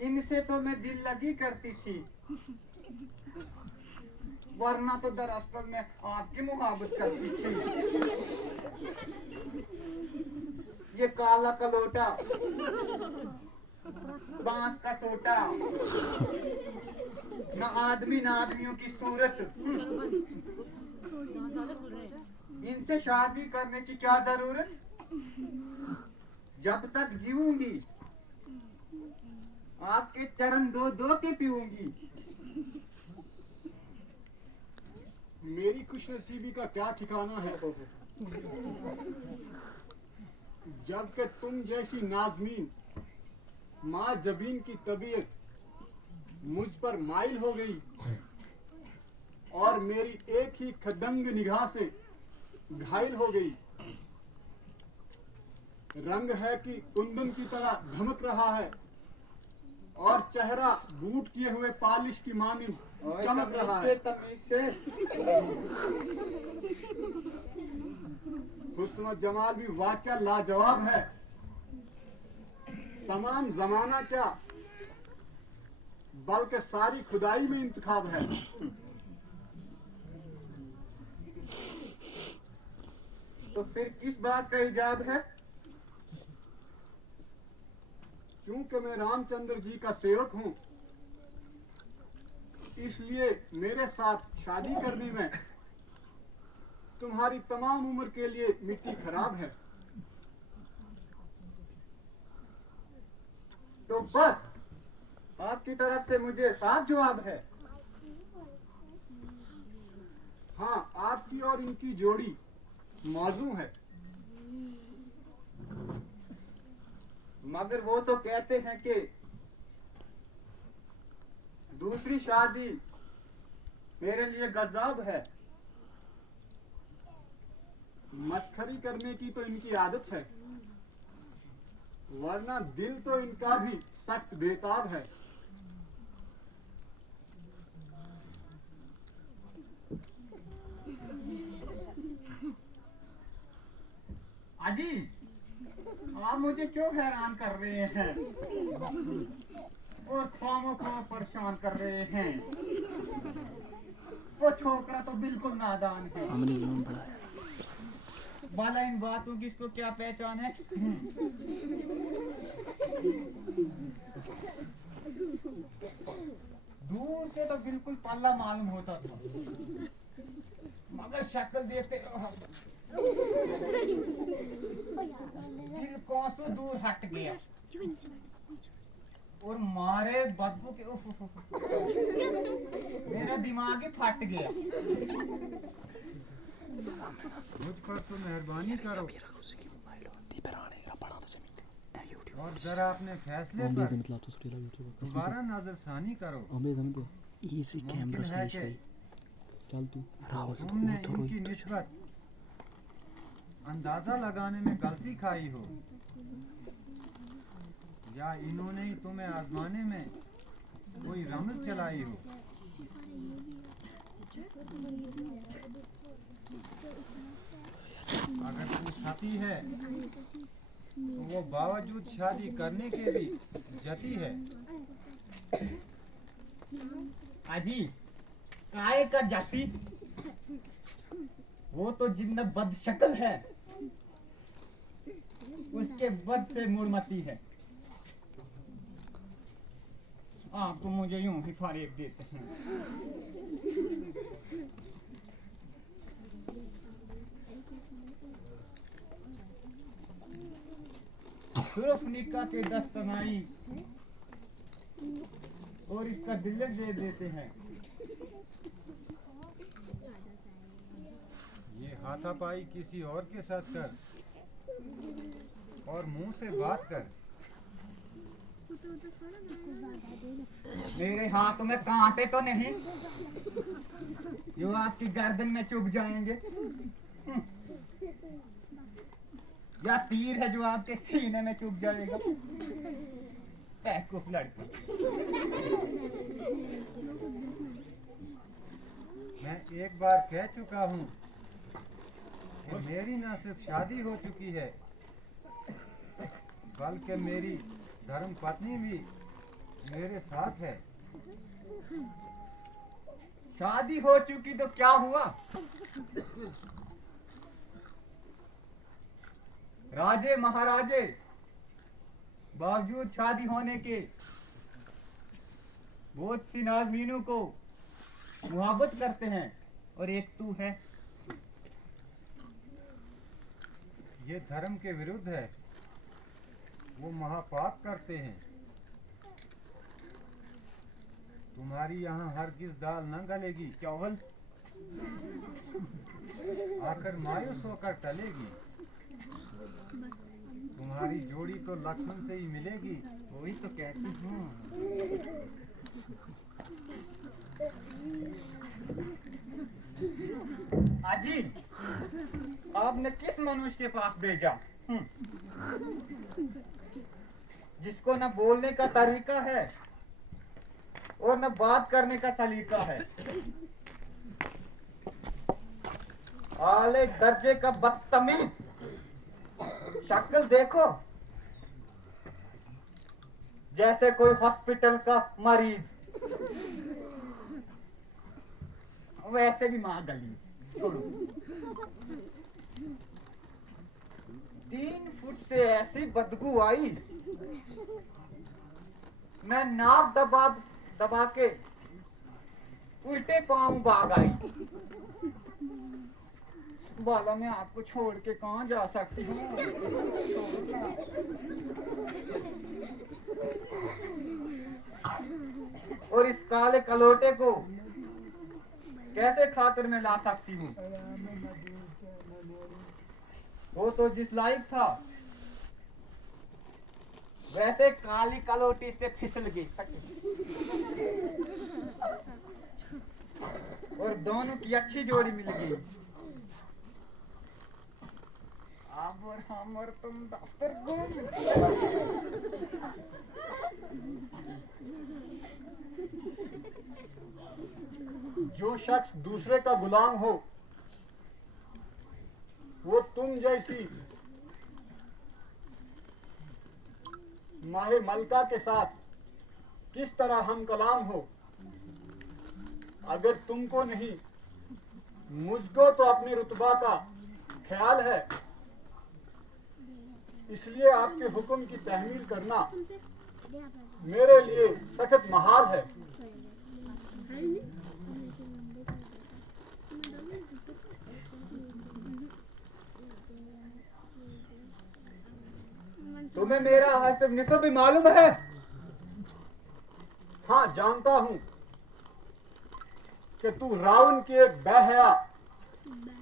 इनसे तो मैं दिल लगी करती थी, वरना तो दरअसल में आपकी मुहाबत करती थी। ये काला कलोटा, बांस का सोटा, न आदमी न आदमियों की सूरत, इनसे शादी करने की क्या जरूरत? जब तक जीऊंगी आपके चरण दो दो के पीऊंगी। मेरी खुशनसीबी का क्या ठिकाना है, जबकि तुम जैसी नाज़मीन माँ जबीन की तबीयत मुझ पर माइल हो गई और मेरी एक ही खदंग निगाह से घायल हो गई। रंग है कि कुंदन की तरह धमक रहा है और चेहरा बूट किए हुए पालिश की मानिंद चमक रहा है। तमीज से हुस्न व जमाल भी वाकया लाजवाब है। तमाम जमाना क्या बल्कि सारी खुदाई में इंतखाब है। तो फिर किस बात का इजाब है? चूंकि मैं रामचंद्र जी का सेवक हूं, इसलिए मेरे साथ शादी करने में तुम्हारी तमाम उम्र के लिए मिट्टी खराब है। तो बस आपकी तरफ से मुझे साफ जवाब है। हाँ, आपकी और इनकी जोड़ी मौजू है। मगर वो तो कहते हैं कि दूसरी शादी मेरे लिए गजब है। मस्खरी करने की तो इनकी आदत है, वरना दिल तो इनका भी सख्त बेताब है। अजी, आप मुझे क्यों हैरान कर रहे हैं और ख्वामों को परेशान कर रहे हैं? वो छोकरा तो बिल्कुल नादान है। बाला इन बातों की इसको क्या पहचान है? दूर से तो बिल्कुल पल्ला मालूम होता था, मगर शक्ल देखते दिल कोसों दूर हट गया और मारे बदबू के उफ उफ उफ, मेरा दिमाग ही फट गया। मुझ पर तो मेहरबानी करो और जरा अपने फैसले पर दोबारा नजरसानी करो। मुमकिन है कि तुमने इनकी निस्बत अंदाजा लगाने में गलती खाई हो, या इन्होंने ही तुम्हें आजमाने में कोई रमज चलाई हो। अगर तू सती है तो वो बावजूद शादी करने के भी जती है। अजी, काय का जाति, वो तो जिन्ना बदशक्ल है, उसके बद से मुड़मती है। आप तो मुझे यूं ही फारेक देते हैं। सिर्फ निकाह के दस्तनाई और इसका दिल दे देते हैं। ये हाथापाई किसी और के साथ कर और मुंह से बात कर। मेरे हाथ में कांटे तो नहीं जो आपकी गर्दन में चुभ जाएंगे, या तीर है जो आपके सीने में चुभ जाएगा। बेवकूफ लड़की। मैं एक बार कह चुका हूँ कि मेरी न सिर्फ शादी हो चुकी है, बल्कि मेरी धर्म पत्नी भी मेरे साथ है। शादी हो चुकी तो क्या हुआ? राजे महाराजे बावजूद शादी होने के बहुत सी नाज़मीनों को मुहब्बत करते हैं, और एक तू है। ये धर्म के विरुद्ध है। वो महापाप करते हैं। तुम्हारी यहाँ हरगिज दाल न गलेगी, चावल आखिर मायूस होकर टलेगी। तुम्हारी जोड़ी तो लक्ष्मण से ही मिलेगी। वही तो कहती हूँ। अजी, आपने किस मनुष्य के पास भेजा जिसको न बोलने का तरीका है और न बात करने का सलीका है? आले दर्जे का बदतमीज, शक्ल देखो जैसे कोई हॉस्पिटल का मरीज, वैसे भी माँ गली। छोड़ो। 3 फुट से ऐसी बदबू आई, मैं नाक दबा के उल्टे पांव भाग आई। बाला, मैं आपको छोड़ के कहाँ जा सकती हूँ? और इस काले कलोटे को कैसे खातिर में ला सकती हूँ? वो तो जिस लायक था वैसे काली कलोटी से फिसल गई और दोनों की अच्छी जोड़ी मिल गई। अब और हम और तुम दफ्तर घूम। जो शख्स दूसरे का गुलाम हो वो तुम जैसी माहे मलका के साथ किस तरह हम कलाम हो। अगर तुमको नहीं मुझको तो अपने रुतबा का ख्याल है, इसलिए आपके हुक्म की तहमील करना मेरे लिए सख्त महाल है। तुम्हें मेरा हसब निसब भी मालूम है? हाँ, जानता हूं कि तू रावण की एक बेहया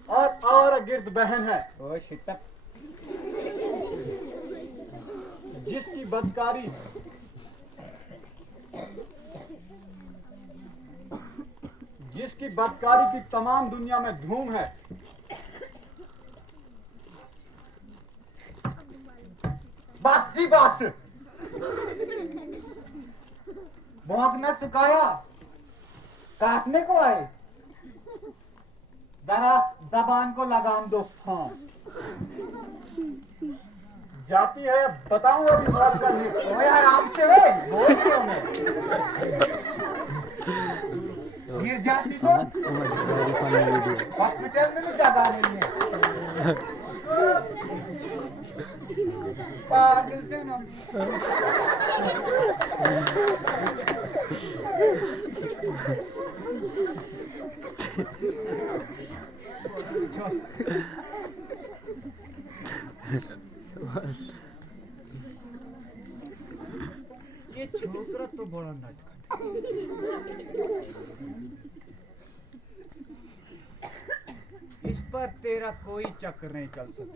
और गिर्द बहन है, ओ शितक, जिसकी बदकारी की तमाम दुनिया में धूम है। बस जी बस, भौंकना सुखाया, काटने को आए। जरा जबान को लगाम दो। हाँ, जाती है, बताऊं अभी बात करनी। ओए आराम से वे, बोल रही हूं मैं। गिर जाती तो हॉस्पिटल में भी जगह नहीं है। पागल थे ना। ये छोकरा तो बड़ा नटखट। इस पर तेरा कोई चक्कर नहीं चल सकता।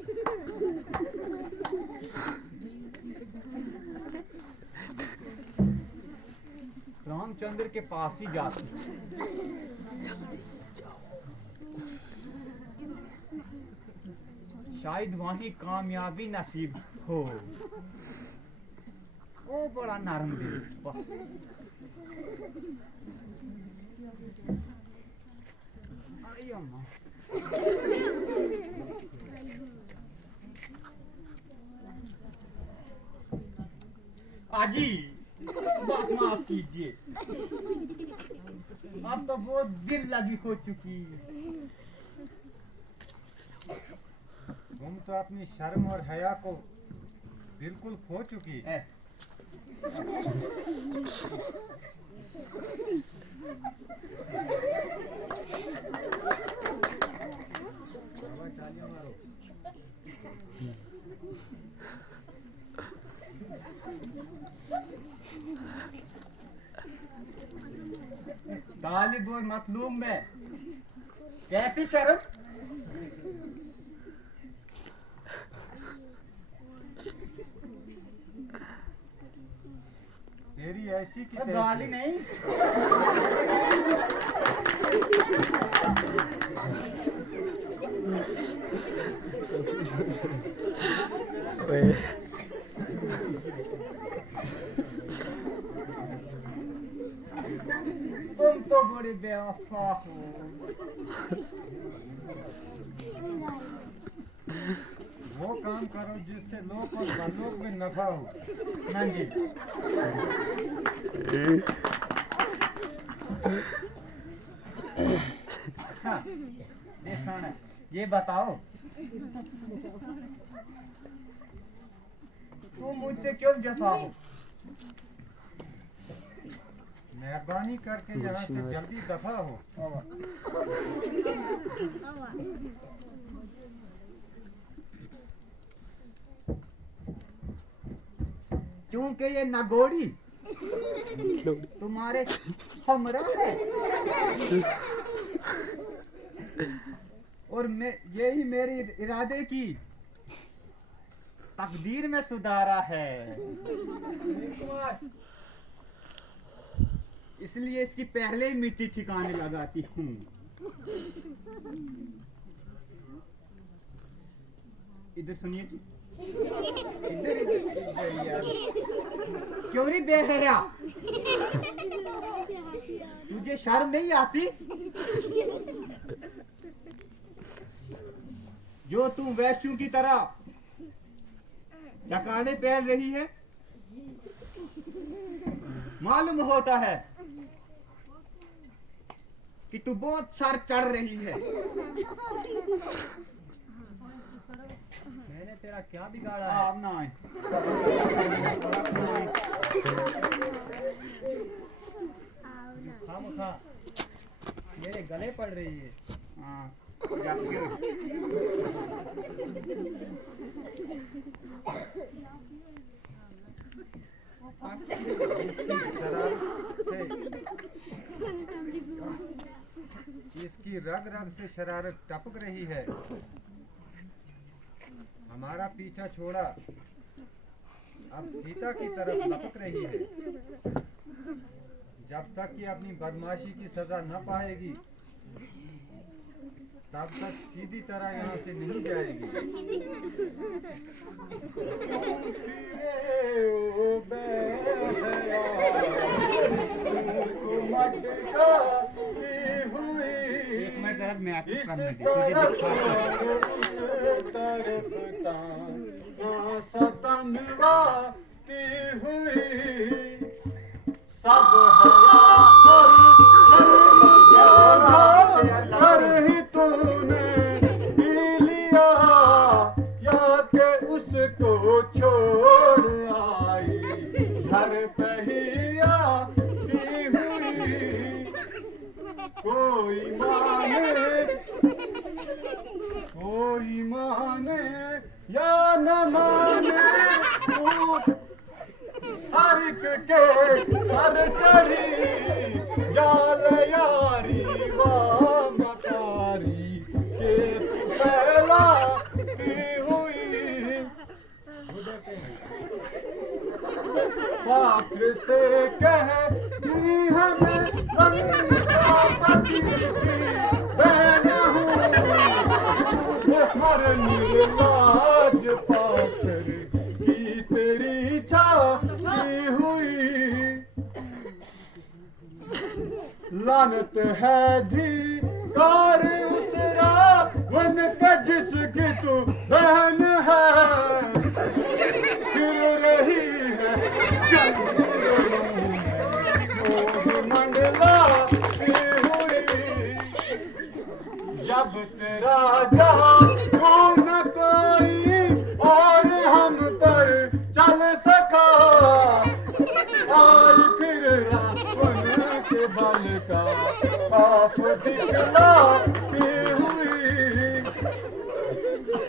रामचंद्र के पास ही जाती। शायद वहीं कामयाबी नसीब हो। वो बड़ा नरम दिल। वाह। आई अम्मा। हाजी बस माफ कीजिए, अब तो बहुत दिल लगी हो चुकी है। तुम तो अपनी शर्म और हया को बिल्कुल खो चुकी है। तालिब और मतलूम में कैसी शर्म? तेरी ऐसी की गाली तैसी। नहीं, तुम तो बड़े बेवफा हो। वो काम करो जिससे लोग और परलोक में नफा हो। नंगी अच्छा, ये सुन, ये बताओ तुम मुझसे क्यों जफा हो? मेहरबानी करके यहाँ से जल्दी दफा हो। क्योंकि ये नगोड़ी तुम्हारे हमरा है और यही मेरी इरादे की तकदीर में सुधारा है, इसलिए इसकी पहले ही मिट्टी ठिकाने लगाती हूँ। इधर सुनिए जी, इधर इधर यार, क्यों नहीं बेहया? तुझे शर्म नहीं आती? जो तुम वैश्यों की तरह डकाने पहन रही है, मालूम होता है कि तू बहुत सर चढ़ रही है। मैंने तेरा क्या बिगाड़ा है? आप ना आए। खामखा मेरे गले पड़ रही है। हाँ, जाके। इसकी रग रग से शरारत टपक रही है। हमारा पीछा छोड़ा, अब सीता की तरफ लपक रही है। जब तक कि अपनी बदमाशी की सजा न पाएगी, तब तक सीधी तरह यहाँ से नहीं जाएगी। एक मिनट जरा मैं आपको इस करने दे, तुझे दिखाता सतनवाती हुई सब घर ही तूने पी लिया या के उसको छोड़ आई घर पे ही आती हुई। कोई माने या न माने तू हर एक के सर चढ़ी जाल यारी वा मकारी के फैलाती हुई। फाख्र से कहती है मैं गंगा पति की बहन हूँ, हर निर्लाज पाकर की तेरी छाती हुई। लानत है धिकार उस रावण पे जिसकी तू बहन है, फिर रही है मंडलाती हुई जब तेरा जादू न कोई और हम पर चल सका आई फिर रावण के बल का खौफ दिखलाती हुई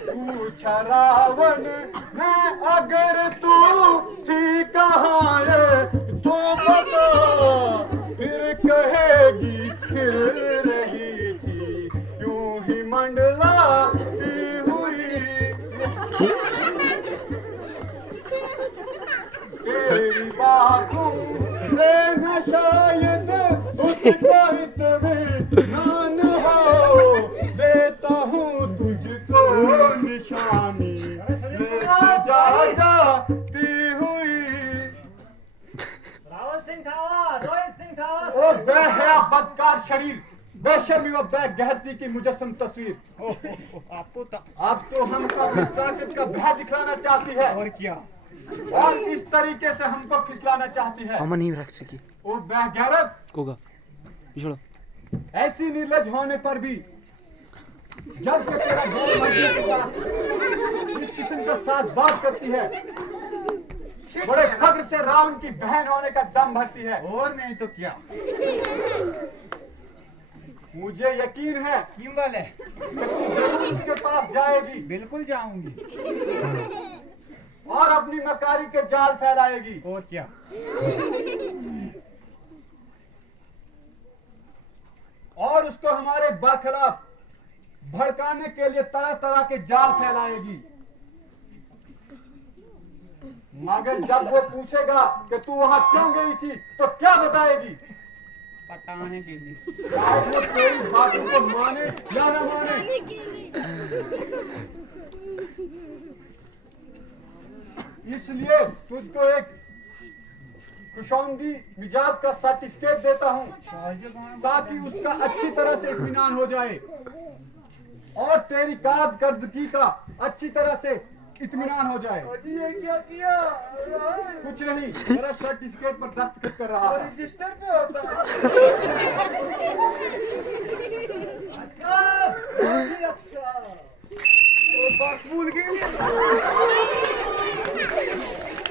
पूछा रावण मैं अगर तू थी कहाँ है तो बता फिर कहेगी फिर रही थी यूं ही मंडलाती हुई तेरी बातों से न शायद उसका इत्मीनान हो देता हूँ तुझको निशानी लेके जा जाती हुई रावल सिंह थावा, रोहित सिंह थावा। ओ बे है बदकार शरीर बेशर्मी व बेगहती की मुजस्सम तस्वीर अब तो हमको अपनी ताकत का भय दिखलाना चाहती है और क्या? और इस तरीके से हमको फिसलाना चाहती है हम नहीं रख सकी ओ बेगैरत कोगा छोड़ो ऐसी निर्लज होने पर भी जब कि तेरा गैर मर्जी के साथ इस किस्म का साथ बात करती है बड़े फख्र से रावण की बहन होने का दम भरती है और नहीं तो क्या? मुझे यकीन है क्यों वाले? जरूर उसके पास जाएगी बिल्कुल जाऊंगी। और अपनी मकारी के जाल फैलाएगी और क्या? और उसको हमारे बरखिलाफ भड़काने के लिए तरह तरह के जाल फैलाएगी मगर जब वो पूछेगा कि तू वहां क्यों गई थी तो क्या बताएगी? पटाने के लिए। शायद वो तेरी बातों को माने या न माने इसलिए तुझको एक खुशौंदी मिजाज का सर्टिफिकेट देता हूं ताकि उसका अच्छी तरह से इत्मीनान हो जाए और तेरी कारकर्दगी का अच्छी तरह से इत्मीनान हो जाए। ये क्या किया? कुछ नहीं मेरा सर्टिफिकेट पर दस्तखत कर रहा है रजिस्टर पे होता है। अच्छा, बहुत ही अच्छा। वो बात भूल गई।